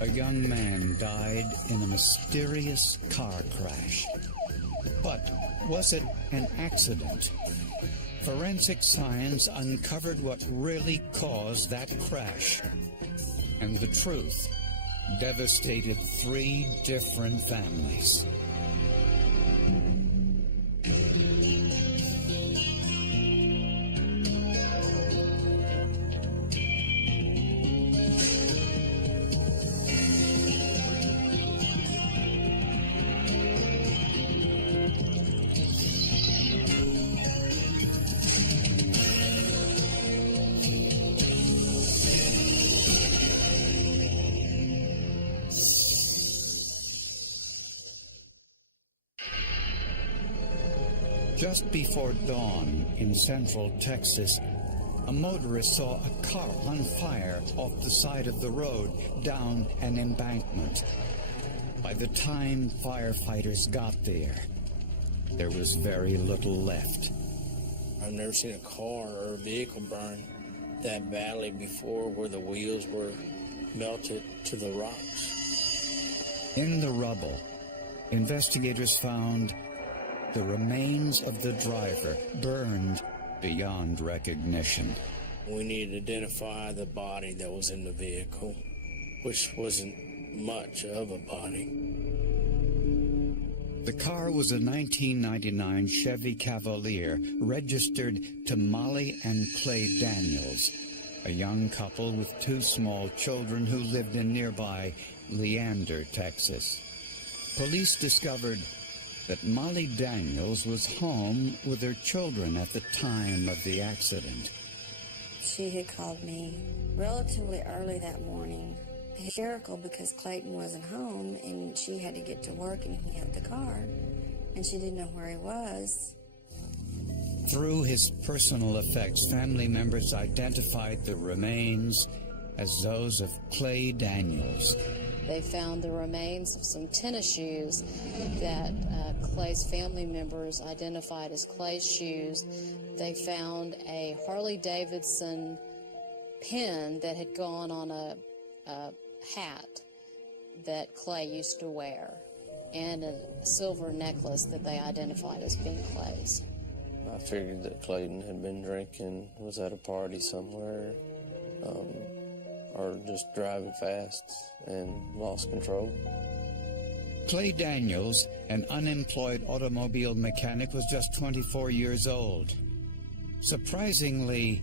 A young man died in a mysterious car crash. But was it an accident? Forensic science uncovered what really caused that crash. And the truth devastated 3 different families. Just before dawn in central Texas, a motorist saw a car on fire off the side of the road down an embankment. By the time firefighters got there, there was very little left. I've never seen a car or a vehicle burn that badly before, where the wheels were melted to the rocks. In the rubble, investigators found the remains of the driver burned beyond recognition. We needed to identify the body that was in the vehicle, which wasn't much of a body. The car was a 1999 Chevy Cavalier registered to Molly and Clay Daniels, a young couple with 2 small children who lived in nearby Leander, Texas. Police discovered that Molly Daniels was home with her children at the time of the accident. She had called me relatively early that morning, hysterical because Clayton wasn't home and she had to get to work and he had the car and she didn't know where he was. Through his personal effects, family members identified the remains as those of Clay Daniels. They found the remains of some tennis shoes that Clay's family members identified as Clay's shoes. They found a Harley-Davidson pin that had gone on a hat that Clay used to wear, and a silver necklace that they identified as being Clay's. I figured that Clayton had been drinking, was at a party somewhere, or just driving fast and lost control. Clay Daniels, an unemployed automobile mechanic, was just 24 years old. Surprisingly,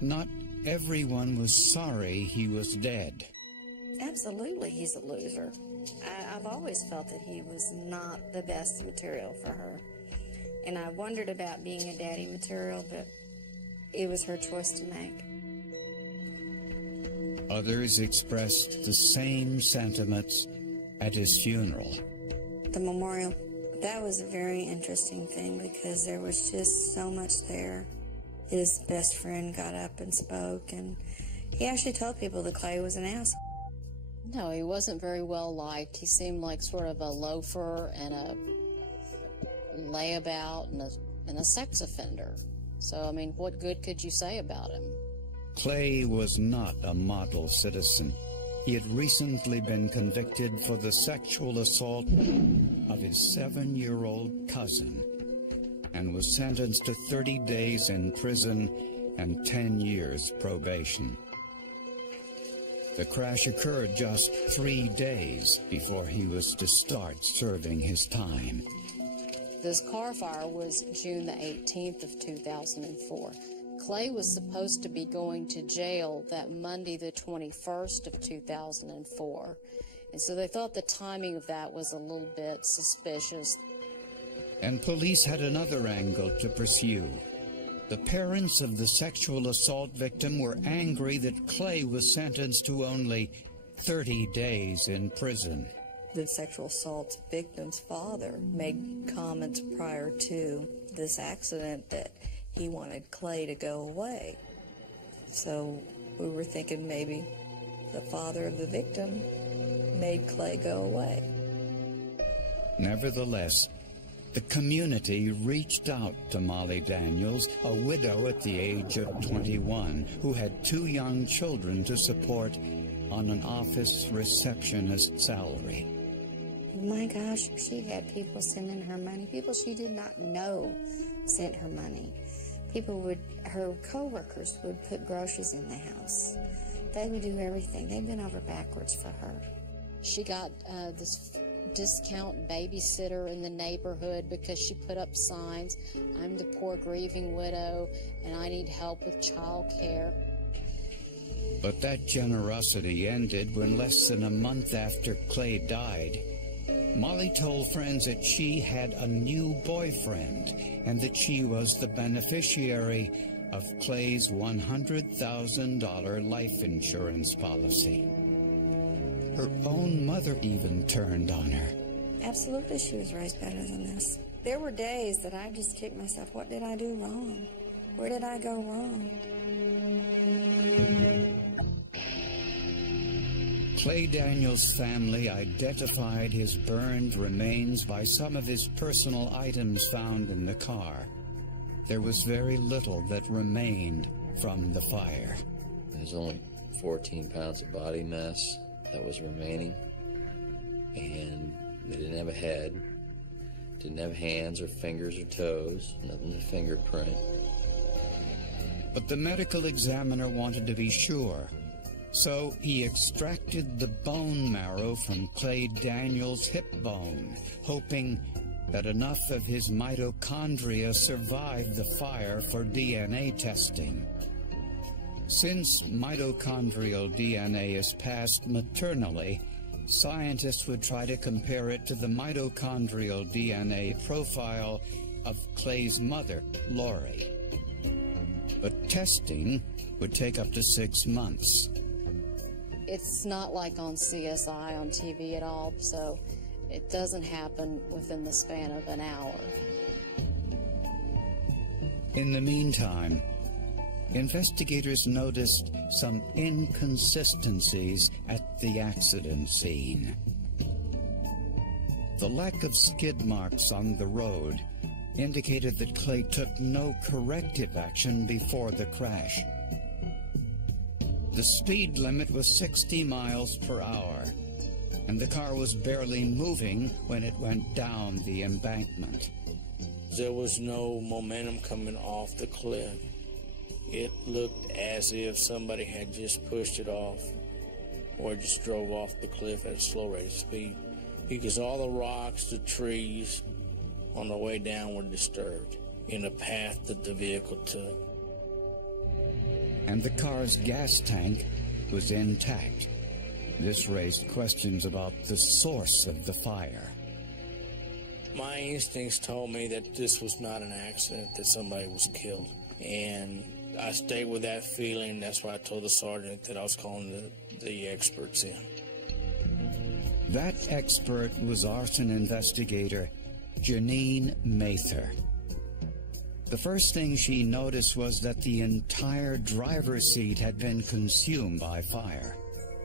not everyone was sorry he was dead. Absolutely, he's a loser. I've always felt that he was not the best material for her. And I wondered about being a daddy material, but it was her choice to make. Others expressed the same sentiments at his funeral. The memorial, that was a very interesting thing because there was just so much there. His best friend got up and spoke, and he actually told people that Clay was an asshole. No, he wasn't very well liked. He seemed like sort of a loafer and a layabout and a sex offender. So, I mean, what good could you say about him? Clay was not a model citizen. He had recently been convicted for the sexual assault of his 7-year-old cousin and was sentenced to 30 days in prison and 10 years probation. The crash occurred just 3 days before he was to start serving his time. This car fire was June the 18th of 2004. Clay was supposed to be going to jail that Monday the 21st of 2004. And so they thought the timing of that was a little bit suspicious. And police had another angle to pursue. The parents of the sexual assault victim were angry that Clay was sentenced to only 30 days in prison. The sexual assault victim's father made comments prior to this accident that he wanted Clay to go away. So we were thinking maybe the father of the victim made Clay go away. Nevertheless, the community reached out to Molly Daniels, a widow at the age of 21, who had 2 young children to support on an office receptionist salary. My gosh, she had people sending her money. People she did not know sent her money. Her co-workers would put groceries in the house. They would do everything. They bent over backwards for her. She got this discount babysitter in the neighborhood because she put up signs, "I'm the poor grieving widow and I need help with child care." But that generosity ended when less than a month after Clay died, Molly told friends that she had a new boyfriend and that she was the beneficiary of Clay's $100,000 life insurance policy. Her own mother even turned on her. Absolutely, she was raised better than this. There were days that I just kicked myself. What did I do wrong? Where did I go wrong? Clay Daniels' family identified his burned remains by some of his personal items found in the car. There was very little that remained from the fire. There's only 14 pounds of body mass that was remaining, and they didn't have a head, didn't have hands or fingers or toes, nothing to fingerprint. But the medical examiner wanted to be sure, so he extracted the bone marrow from Clay Daniels' hip bone, hoping that enough of his mitochondria survived the fire for DNA testing. Since mitochondrial DNA is passed maternally, scientists would try to compare it to the mitochondrial DNA profile of Clay's mother, Lori. But testing would take up to 6 months. It's not like on CSI on TV at all, so it doesn't happen within the span of an hour. In the meantime, investigators noticed some inconsistencies at the accident scene. The lack of skid marks on the road indicated that Clay took no corrective action before the crash. The speed limit was 60 miles per hour, and the car was barely moving when it went down the embankment. There was no momentum coming off the cliff. It looked as if somebody had just pushed it off or just drove off the cliff at a slow rate of speed, because all the rocks, the trees on the way down were disturbed in the path that the vehicle took. And the car's gas tank was intact. This raised questions about the source of the fire. My instincts told me that this was not an accident, that somebody was killed. And I stayed with that feeling. That's why I told the sergeant that I was calling the experts in. That expert was arson investigator Janine Mather. The first thing she noticed was that the entire driver's seat had been consumed by fire.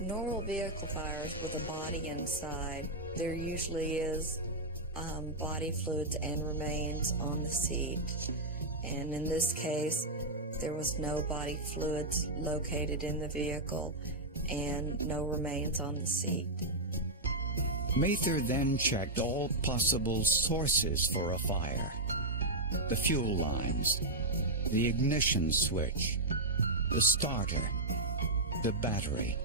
Normal vehicle fires with a body inside, there usually is body fluids and remains on the seat. And in this case, there was no body fluids located in the vehicle and no remains on the seat. Mather then checked all possible sources for a fire. The fuel lines, the ignition switch, the starter, the battery.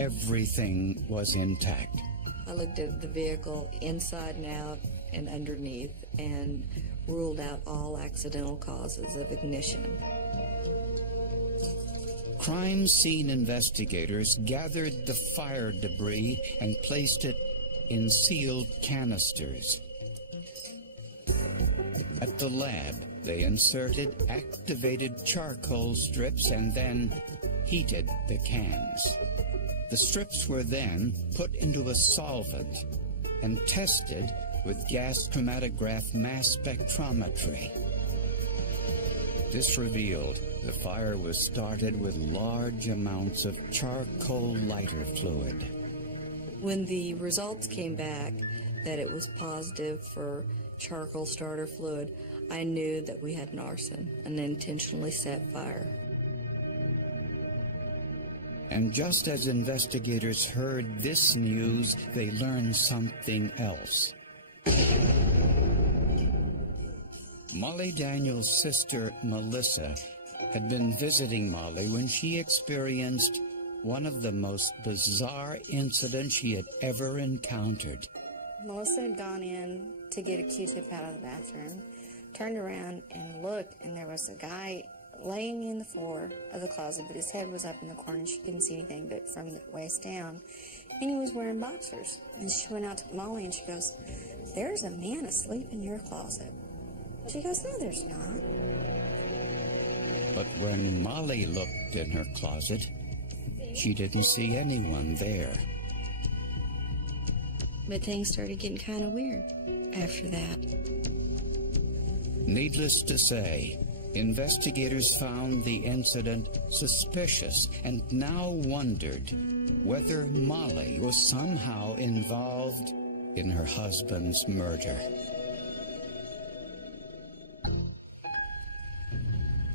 Everything was intact. I looked at the vehicle inside and out and underneath and ruled out all accidental causes of ignition. Crime scene investigators gathered the fire debris and placed it in sealed canisters. At the lab, they inserted activated charcoal strips and then heated the cans. The strips were then put into a solvent and tested with gas chromatograph mass spectrometry. This revealed the fire was started with large amounts of charcoal lighter fluid. When the results came back that it was positive for charcoal starter fluid, I knew that we had an arson, an intentionally set fire. And just as investigators heard this news, they learned something else. Molly Daniels' sister, Melissa, had been visiting Molly when she experienced one of the most bizarre incidents she had ever encountered. Melissa had gone in to get a Q-tip out of the bathroom, turned around and looked, and there was a guy laying in the floor of the closet, but his head was up in the corner and she couldn't see anything but from the waist down, and he was wearing boxers. And she went out to Molly and she goes, "There's a man asleep in your closet." She goes, "No, there's not." But when Molly looked in her closet, she didn't see anyone there. But things started getting kind of weird after that. Needless to say, investigators found the incident suspicious and now wondered whether Molly was somehow involved in her husband's murder.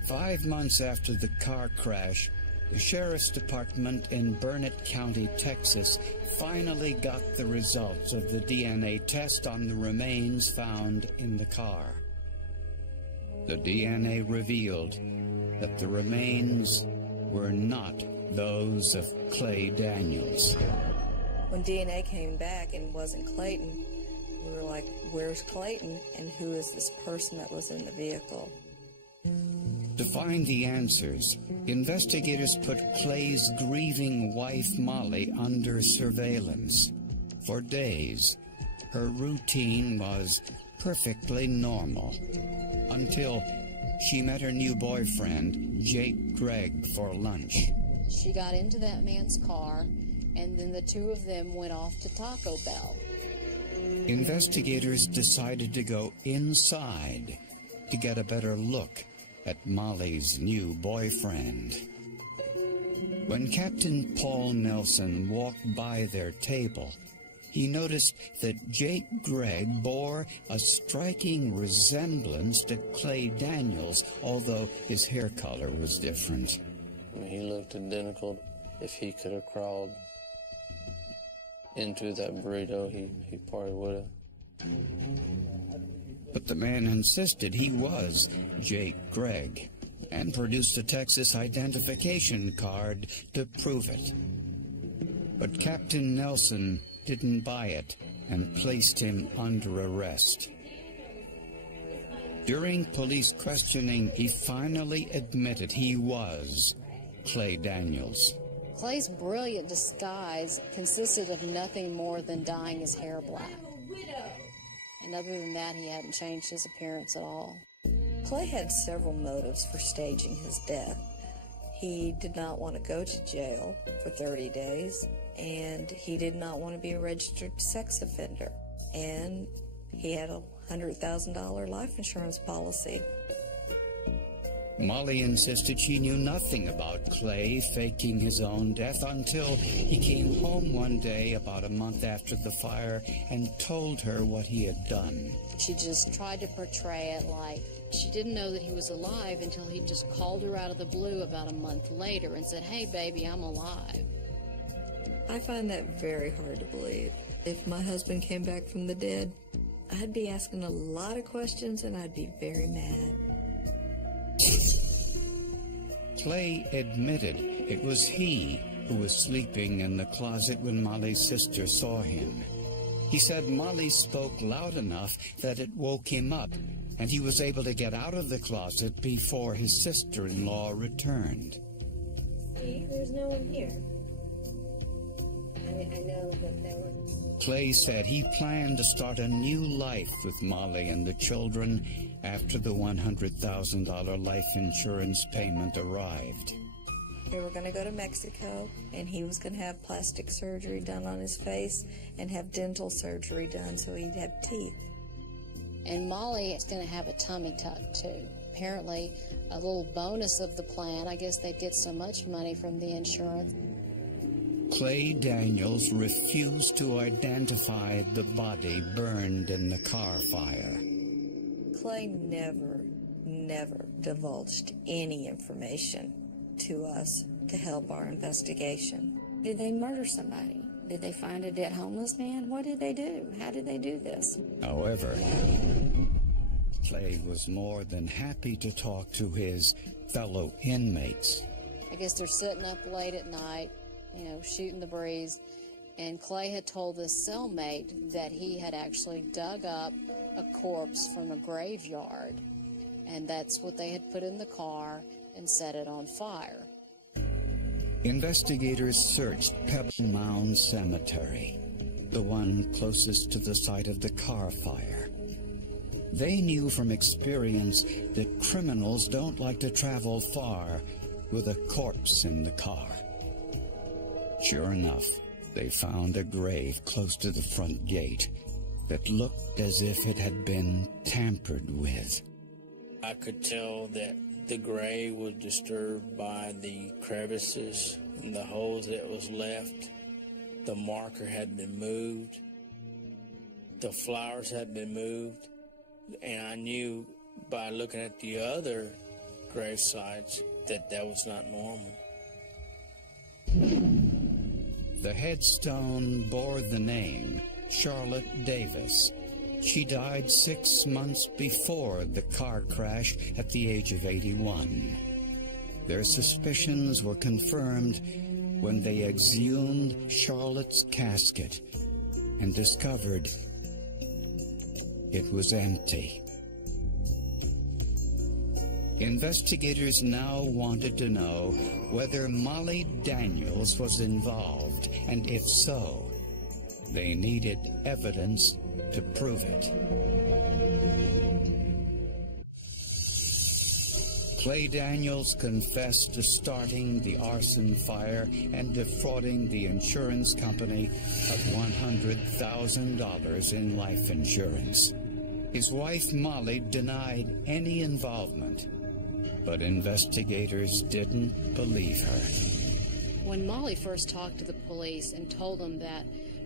5 months after the car crash, the Sheriff's Department in Burnett County, Texas, finally got the results of the DNA test on the remains found in the car. The DNA revealed that the remains were not those of Clay Daniels. When DNA came back and wasn't Clayton, we were like, where's Clayton and who is this person that was in the vehicle? To find the answers, investigators put Clay's grieving wife Molly under surveillance. For days, her routine was perfectly normal, until she met her new boyfriend, Jake Gregg, for lunch. She got into that man's car, and then the two of them went off to Taco Bell. Investigators decided to go inside to get a better look at Molly's new boyfriend. When Captain Paul Nelson walked by their table, he noticed that Jake Gregg bore a striking resemblance to Clay Daniels, although his hair color was different. I mean, he looked identical. If he could have crawled into that burrito, he probably would have. But the man insisted he was Jake Gregg and produced a Texas identification card to prove it. But Captain Nelson didn't buy it and placed him under arrest. During police questioning, he finally admitted he was Clay Daniels. Clay's brilliant disguise consisted of nothing more than dyeing his hair black. And other than that, he hadn't changed his appearance at all. Clay had several motives for staging his death. He did not want to go to jail for 30 days, and he did not want to be a registered sex offender. And he had a $100,000 life insurance policy. Molly insisted she knew nothing about Clay faking his own death until he came home one day about a month after the fire and told her what he had done. She just tried to portray it like she didn't know that he was alive until he just called her out of the blue about a month later and said, "Hey, baby, I'm alive." I find that very hard to believe. If my husband came back from the dead, I'd be asking a lot of questions and I'd be very mad. Clay admitted it was he who was sleeping in the closet when Molly's sister saw him. He said Molly spoke loud enough that it woke him up, and he was able to get out of the closet before his sister-in-law returned. See, there's no one here. I know that there were... Clay said he planned to start a new life with Molly and the children after the $100,000 life insurance payment arrived. They were going to go to Mexico, and he was going to have plastic surgery done on his face and have dental surgery done so he'd have teeth. And Molly is going to have a tummy tuck, too. Apparently, a little bonus of the plan, I guess they'd get so much money from the insurance. Clay Daniels refused to identify the body burned in the car fire. Clay never divulged any information to us to help our investigation. Did they murder somebody? Did they find a dead homeless man? What did they do? How did they do this? However, Clay was more than happy to talk to his fellow inmates. I guess they're sitting up late at night, shooting the breeze, and Clay had told this cellmate that he had actually dug up a corpse from a graveyard, and that's what they had put in the car and set it on fire. Investigators searched Pebble Mound Cemetery, the one closest to the site of the car fire. They knew from experience that criminals don't like to travel far with a corpse in the car. Sure enough, they found a grave close to the front gate that looked as if it had been tampered with. I could tell that the grave was disturbed by the crevices and the holes that was left. The marker had been moved. The flowers had been moved. And I knew by looking at the other grave sites that that was not normal. The headstone bore the name Charlotte Davis. She died 6 months before the car crash at the age of 81. Their suspicions were confirmed when they exhumed Charlotte's casket and discovered it was empty. Investigators now wanted to know whether Molly Daniels was involved, and if so, they needed evidence to prove it. Clay Daniels confessed to starting the arson fire and defrauding the insurance company of $100,000 in life insurance. His wife Molly denied any involvement, but investigators didn't believe her. When Molly first talked to the police and told them that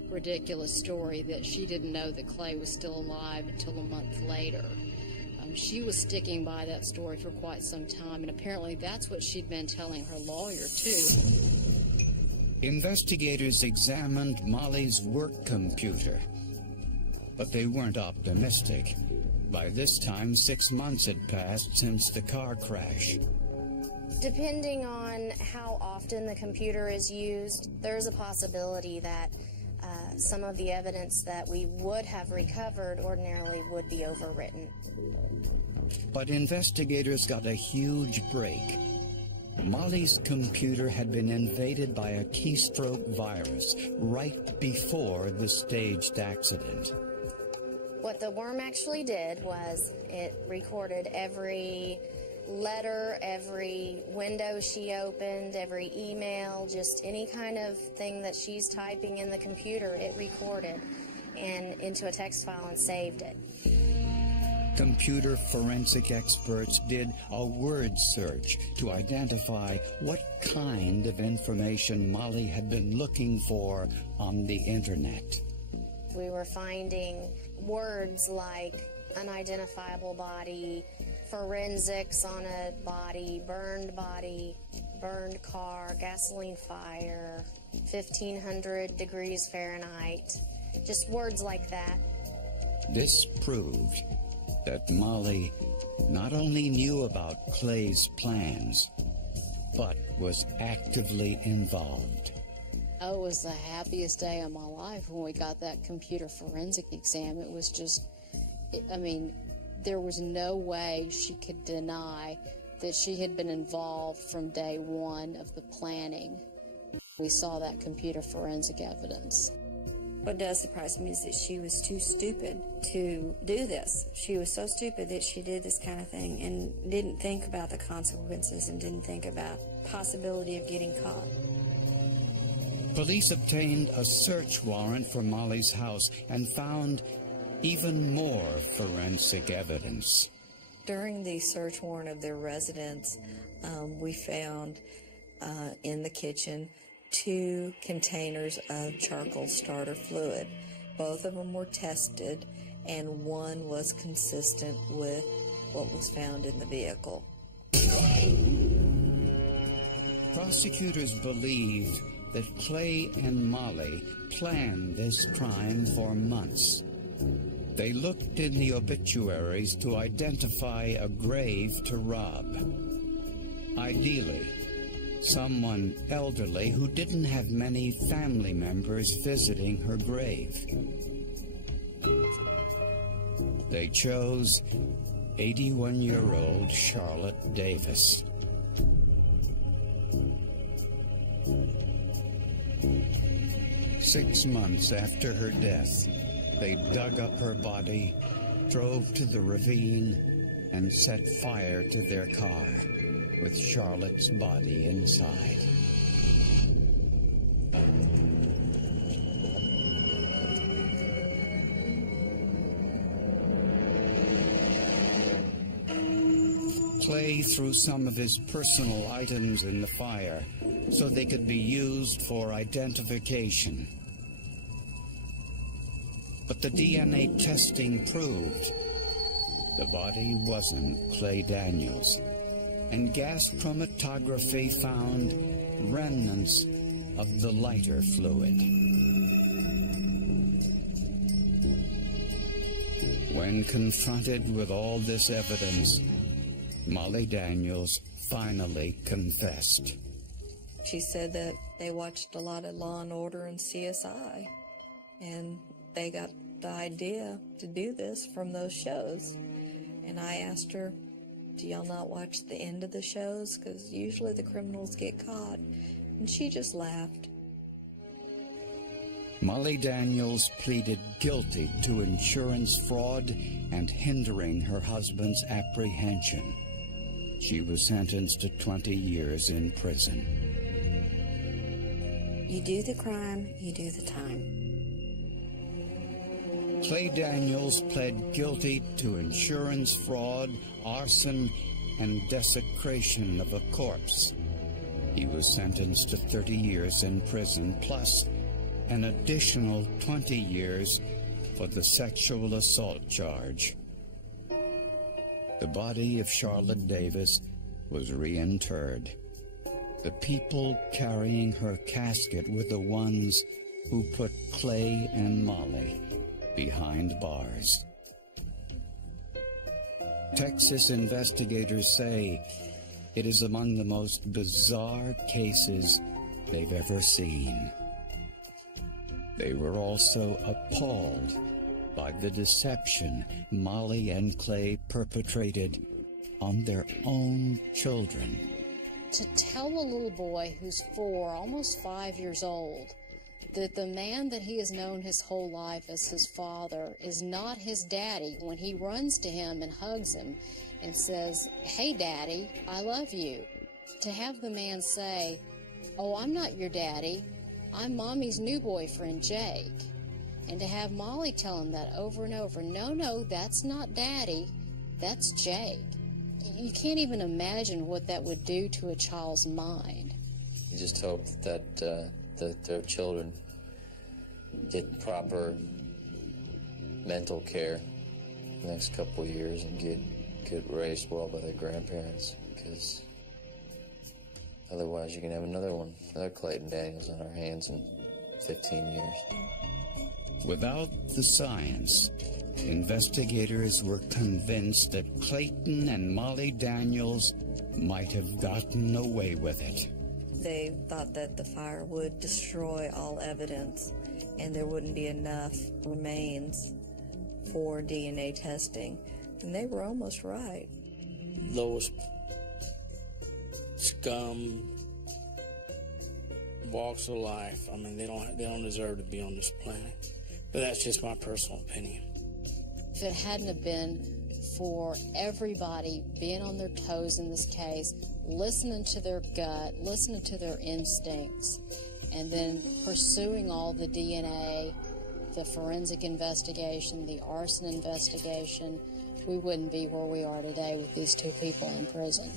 ridiculous story that she didn't know that Clay was still alive until a month later, she was sticking by that story for quite some time, and apparently that's what she'd been telling her lawyer, too. Investigators examined Molly's work computer, but they weren't optimistic. By this time, 6 months had passed since the car crash. Depending on how often the computer is used, there's a possibility that some of the evidence that we would have recovered ordinarily would be overwritten. But investigators got a huge break. Molly's computer had been invaded by a keystroke virus right before the staged accident. What the worm actually did was it recorded every letter, every window she opened, every email, just any kind of thing that she's typing in the computer, it recorded and into a text file and saved it. Computer forensic experts did a word search to identify what kind of information Molly had been looking for on the internet. We were finding words like unidentifiable body, forensics on a body, burned car, gasoline fire, 1500 degrees Fahrenheit, just words like that. This proved that Molly not only knew about Clay's plans, but was actively involved. Oh, it was the happiest day of my life when we got that computer forensic exam. It was just, there was no way she could deny that she had been involved from day one of the planning. We saw that computer forensic evidence. What does surprise me is that she was too stupid to do this. She was so stupid that she did this kind of thing and didn't think about the consequences and didn't think about possibility of getting caught. Police obtained a search warrant for Molly's house and found even more forensic evidence. During the search warrant of their residence, we found in the kitchen 2 containers of charcoal starter fluid. Both of them were tested, and one was consistent with what was found in the vehicle. prosecutors believe that Clay and Molly planned this crime for months. They looked in the obituaries to identify a grave to rob. Ideally, someone elderly who didn't have many family members visiting her grave. They chose 81-year-old Charlotte Davis. Six months after her death, they dug up her body, drove to the ravine, and set fire to their car, with Charlotte's body inside. Clay threw some of his personal items in the fire so they could be used for identification. But the DNA testing proved the body wasn't Clay Daniels, and gas chromatography found remnants of the lighter fluid. When confronted with all this evidence, Molly Daniels finally confessed. She said that they watched a lot of Law and Order and CSI, and they got the idea to do this from those shows. And I asked her, do y'all not watch the end of the shows? Because usually the criminals get caught. And she just laughed. Molly Daniels pleaded guilty to insurance fraud and hindering her husband's apprehension. She was sentenced to 20 years in prison. You do the crime, you do the time. Clay Daniels pled guilty to insurance fraud, arson, and desecration of a corpse. He was sentenced to 30 years in prison, plus an additional 20 years for the sexual assault charge. The body of Charlotte Davis was reinterred. The people carrying her casket were the ones who put Clay and Molly behind bars. Texas investigators say it is among the most bizarre cases they've ever seen. They were also appalled by the deception Molly and Clay perpetrated on their own children. To tell a little boy who's 4, almost 5 years old, that the man that he has known his whole life as his father is not his daddy when he runs to him and hugs him and says, "Hey, Daddy, I love you." To have the man say, "Oh, I'm not your daddy, I'm Mommy's new boyfriend, Jake." And to have Molly tell him that over and over, no, that's not Daddy, that's Jake. You can't even imagine what that would do to a child's mind. You just hope that their children get proper mental care the next couple of years and get raised well by their grandparents, because otherwise you can have another Clayton Daniels on our hands in 15 years. Without the science, investigators were convinced that Clayton and Molly Daniels might have gotten away with it. They thought that the fire would destroy all evidence and there wouldn't be enough remains for DNA testing. And they were almost right. Those scum walks of life, I mean, they don't deserve to be on this planet. But that's just my personal opinion. If it hadn't have been for everybody being on their toes in this case, listening to their gut, listening to their instincts, and then pursuing all the DNA, the forensic investigation, the arson investigation, we wouldn't be where we are today with these two people in prison.